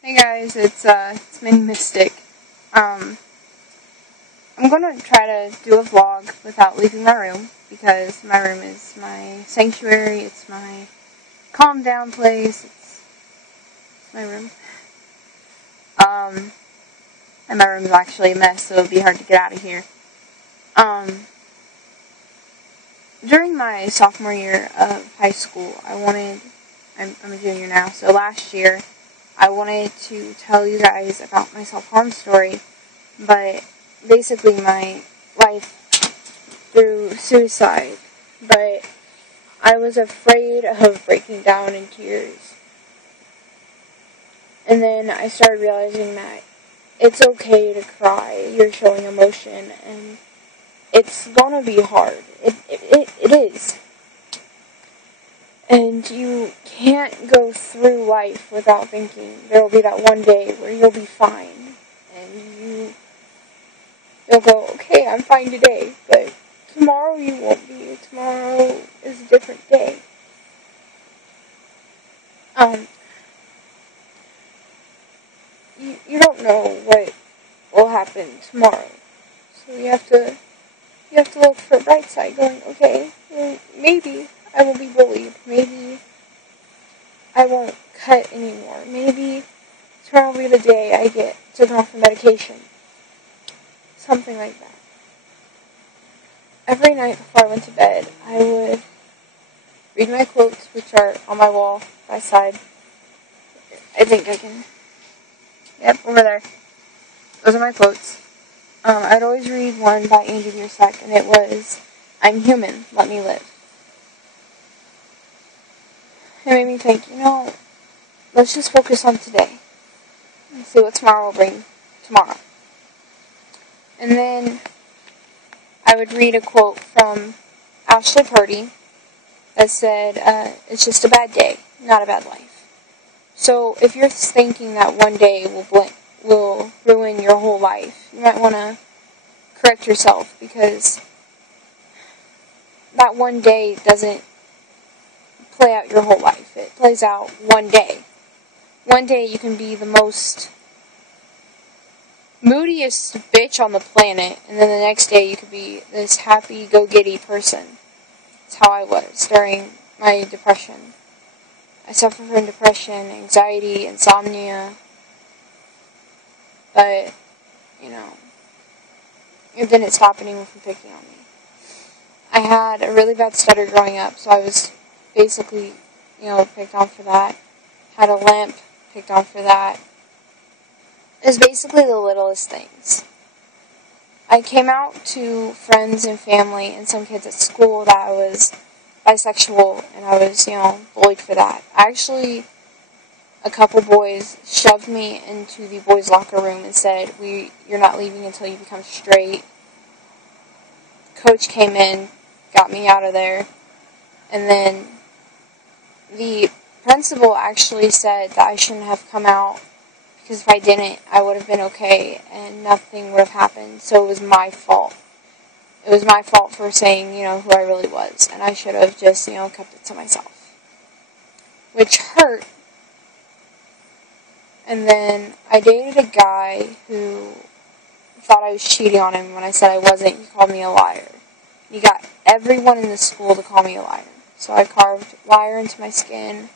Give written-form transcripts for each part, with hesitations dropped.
Hey guys, it's Mini Mystic. I'm gonna try to do a vlog without leaving my room because my room is my sanctuary. It's my calm down place. It's my room. And my room is actually a mess, so it'll be hard to get out of here. During my sophomore year of high school, I'm a junior now, so last year I wanted to tell you guys about my self-harm story, but basically my life through suicide. But I was afraid of breaking down in tears. And then I started realizing that it's okay to cry. You're showing emotion, and it's gonna be hard. It is. And you can't go through life without thinking there will be that one day where you'll be fine. And you'll go, okay, I'm fine today. But tomorrow you won't be. Tomorrow is a different day. You don't know what will happen tomorrow. So you have to look for a bright side, going, okay, well, maybe I will be bullied. Maybe I won't cut anymore. Maybe tomorrow will be the day I get taken off the medication. Something like that. Every night before I went to bed, I would read my quotes, which are on my wall by side. I think I can. Yep, over there. Those are my quotes. I'd always read one by Andy Biersack, and it was, "I'm human, let me live." It made me think, let's just focus on today and see what tomorrow will bring tomorrow. And then I would read a quote from Ashley Purdy that said, it's just a bad day, not a bad life. So if you're thinking that one day will ruin your whole life, you might want to correct yourself, because that one day doesn't play out your whole life. It plays out one day. One day you can be the most moodiest bitch on the planet, and then the next day you could be this happy, go-getty person. That's how I was during my depression. I suffered from depression, anxiety, insomnia, but, it didn't stop anyone from picking on me. I had a really bad stutter growing up, so I was basically, picked on for that. Had a limp, picked on for that. It was basically the littlest things. I came out to friends and family and some kids at school that I was bisexual, and I was, bullied for that. Actually, a couple boys shoved me into the boys' locker room and said, you're not leaving until you become straight. Coach came in, got me out of there, and then the principal actually said that I shouldn't have come out, because if I didn't, I would have been okay and nothing would have happened. So it was my fault. It was my fault for saying, who I really was, and I should have just, kept it to myself, which hurt. And then I dated a guy who thought I was cheating on him when I said I wasn't. He called me a liar. He got everyone in the school to call me a liar. So I carved liar into my skin.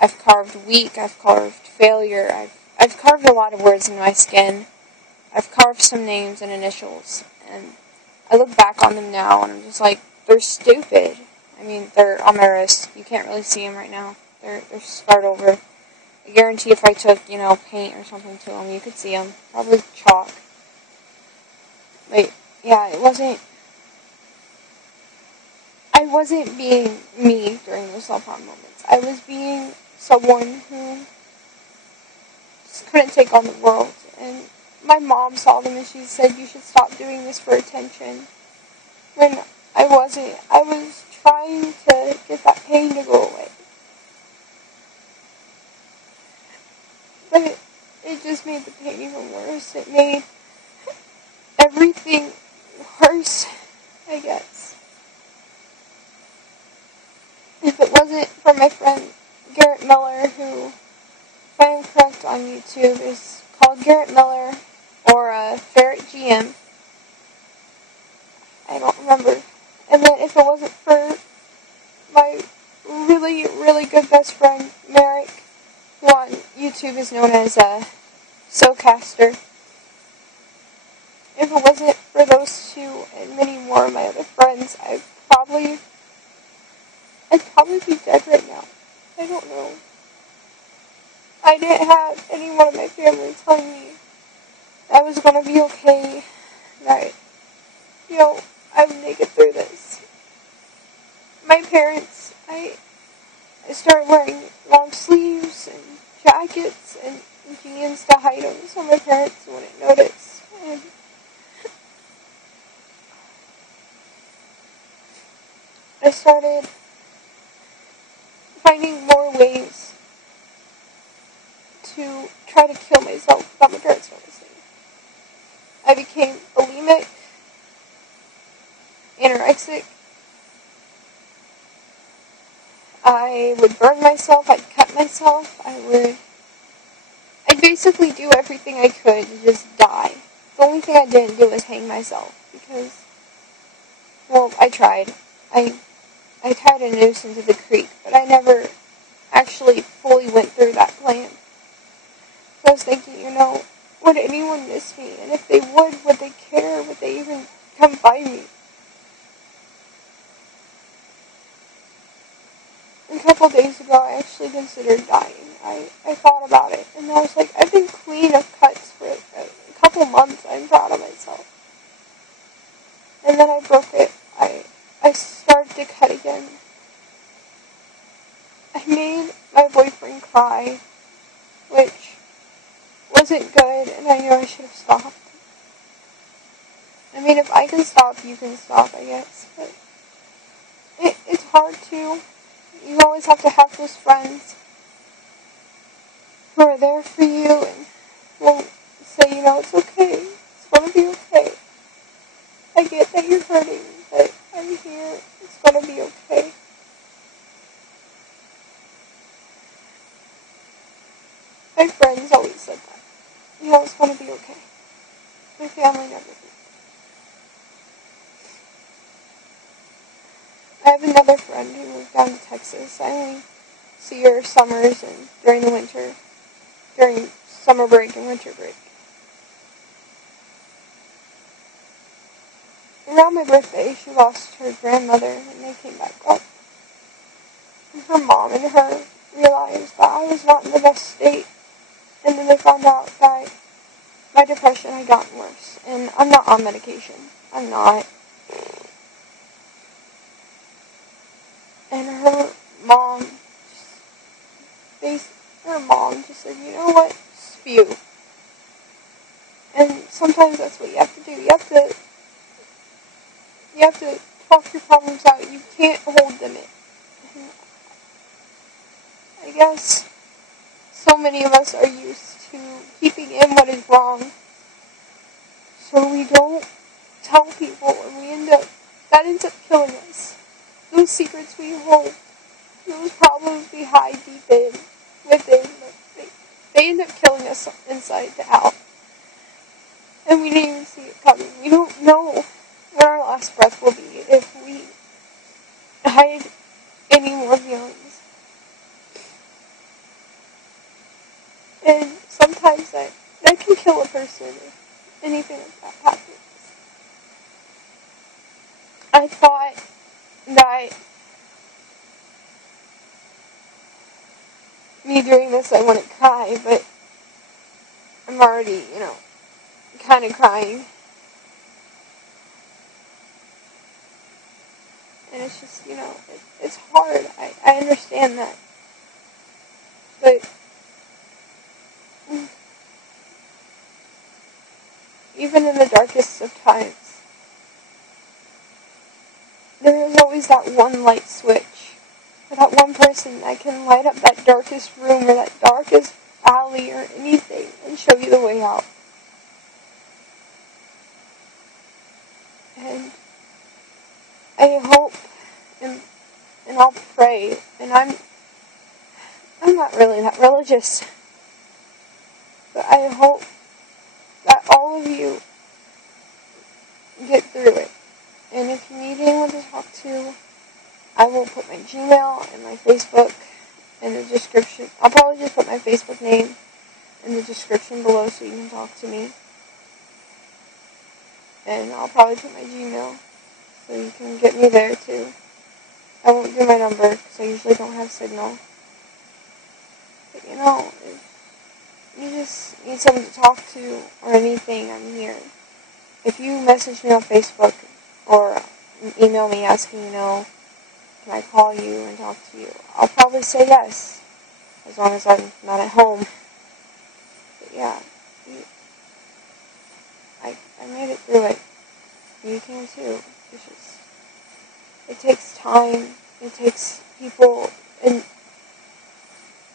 I've carved weak. I've carved failure. I've carved a lot of words in my skin. I've carved some names and initials. And I look back on them now and I'm just like, they're stupid. I mean, they're on my wrist. You can't really see them right now. They're scarred over. I guarantee if I took, paint or something to them, you could see them. Probably chalk. But, yeah, I wasn't being me during those self-harm moments. I was being someone who just couldn't take on the world. And my mom saw them and she said, you should stop doing this for attention. When I wasn't. I was trying to get that pain to go away. But it just made the pain even worse. It made everything worse, I guess. If it wasn't for my friend Garrett Miller, who, if I am correct, on YouTube is called Garrett Miller or Ferret GM. I don't remember. And then if it wasn't for my really, really good best friend, Merrick, who on YouTube is known as Socaster, if it wasn't for those two and many more of my other friends, I'd probably be dead right now. I don't know. I didn't have anyone in my family telling me I was going to be okay, that, I would make it through this. My parents, I started wearing long sleeves and jackets and jeans to hide them so my parents wouldn't notice. And I started finding more ways to try to kill myself without my parents noticing. I became bulimic, anorexic. I would burn myself, I'd cut myself, I'd basically do everything I could to just die. The only thing I didn't do was hang myself, because, well, I tried. I tied a noose into the creek, but I never actually fully went through that plan. So I was thinking, would anyone miss me? And if they would they care? Would they even come find me? A couple days ago, I actually considered dying. I thought about it, and I was like, I've been clean of cuts for a couple months. I'm proud of myself. And then I broke it. I started to cut again. I made my boyfriend cry, which wasn't good, and I knew I should have stopped. I mean, if I can stop, you can stop, I guess, but it's hard to. You always have to have those friends who are there for you and will say, it's okay. It's going to be okay. I get that you're hurting, but I'm here. It's going to be okay. My friends always said that. It's going to be okay. My family never did. I have another friend who moved down to Texas. I only see her summers and during the winter, during summer break and winter break. Around my birthday, she lost her grandmother and they came back up. And her mom and her realized that I was not in the best state. And then they found out that my depression had gotten worse. And I'm not on medication. I'm not. And her mom just said, you know what? Spew. And sometimes that's what you have to do. You have to talk your problems out. You can't hold them in. And I guess so many of us are used to keeping in what is wrong, so we don't tell people, and that ends up killing us. Those secrets we hold, those problems we hide deep within, they end up killing us inside to out. And we didn't even see it coming. We don't know where our last breath will be if we hide any more feelings. And sometimes that can kill a person if anything like that happens. I thought that me doing this I wouldn't cry, but I'm already, kind of crying. And it's just, it's hard. I understand that. But even in the darkest of times, there is always that one light switch. Or that one person that can light up that darkest room or that darkest alley or anything and show you the way out. And I hope and I'll pray, and I'm not really that religious, But I hope that all of you get through it. And if you need anyone to talk to, I will put my Gmail and my Facebook in the description. I'll probably just put my Facebook name in the description below so you can talk to me. And I'll probably put my Gmail so you can get me there too. I won't do my number because I usually don't have signal. But if you just need someone to talk to or anything, I'm here. If you message me on Facebook or email me asking, can I call you and talk to you, I'll probably say yes, as long as I'm not at home. But yeah, I made it through it. You can too. It takes time. It takes people and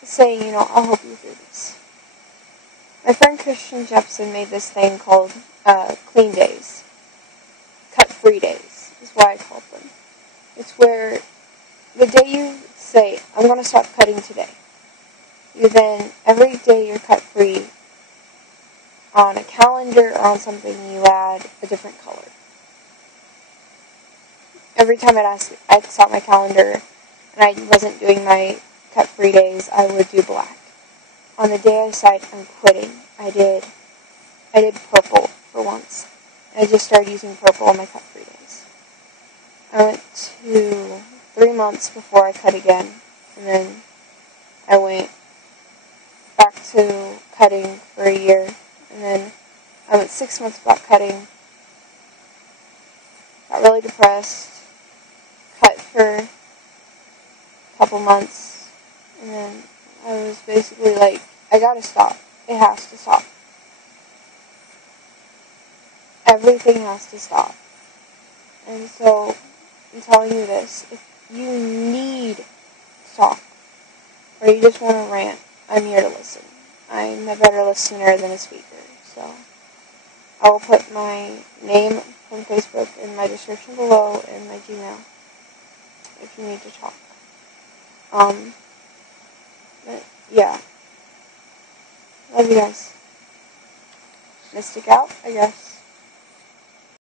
saying, I'll help you through this. My friend Christian Jepson made this thing called clean days. Cut-free days is why I called them. It's where the day you say, I'm going to stop cutting today, you then, every day you're cut-free, on a calendar or on something, you add a different color. Every time I'd saw my calendar and I wasn't doing my cut-free days, I would do black. On the day I decided I'm quitting, I did purple for once. I just started using purple on my cut-free days. I went to 3 months before I cut again, and then I went back to cutting for a year, and then I went 6 months without cutting, got really depressed, cut for a couple months, and then I was basically like, I gotta stop. It has to stop. Everything has to stop. And so, I'm telling you this, if you need to talk, or you just want to rant, I'm here to listen. I'm a better listener than a speaker, so I will put my name from Facebook in my description below and my Gmail if you need to talk. But yeah. Love you guys. Mystic out, I guess.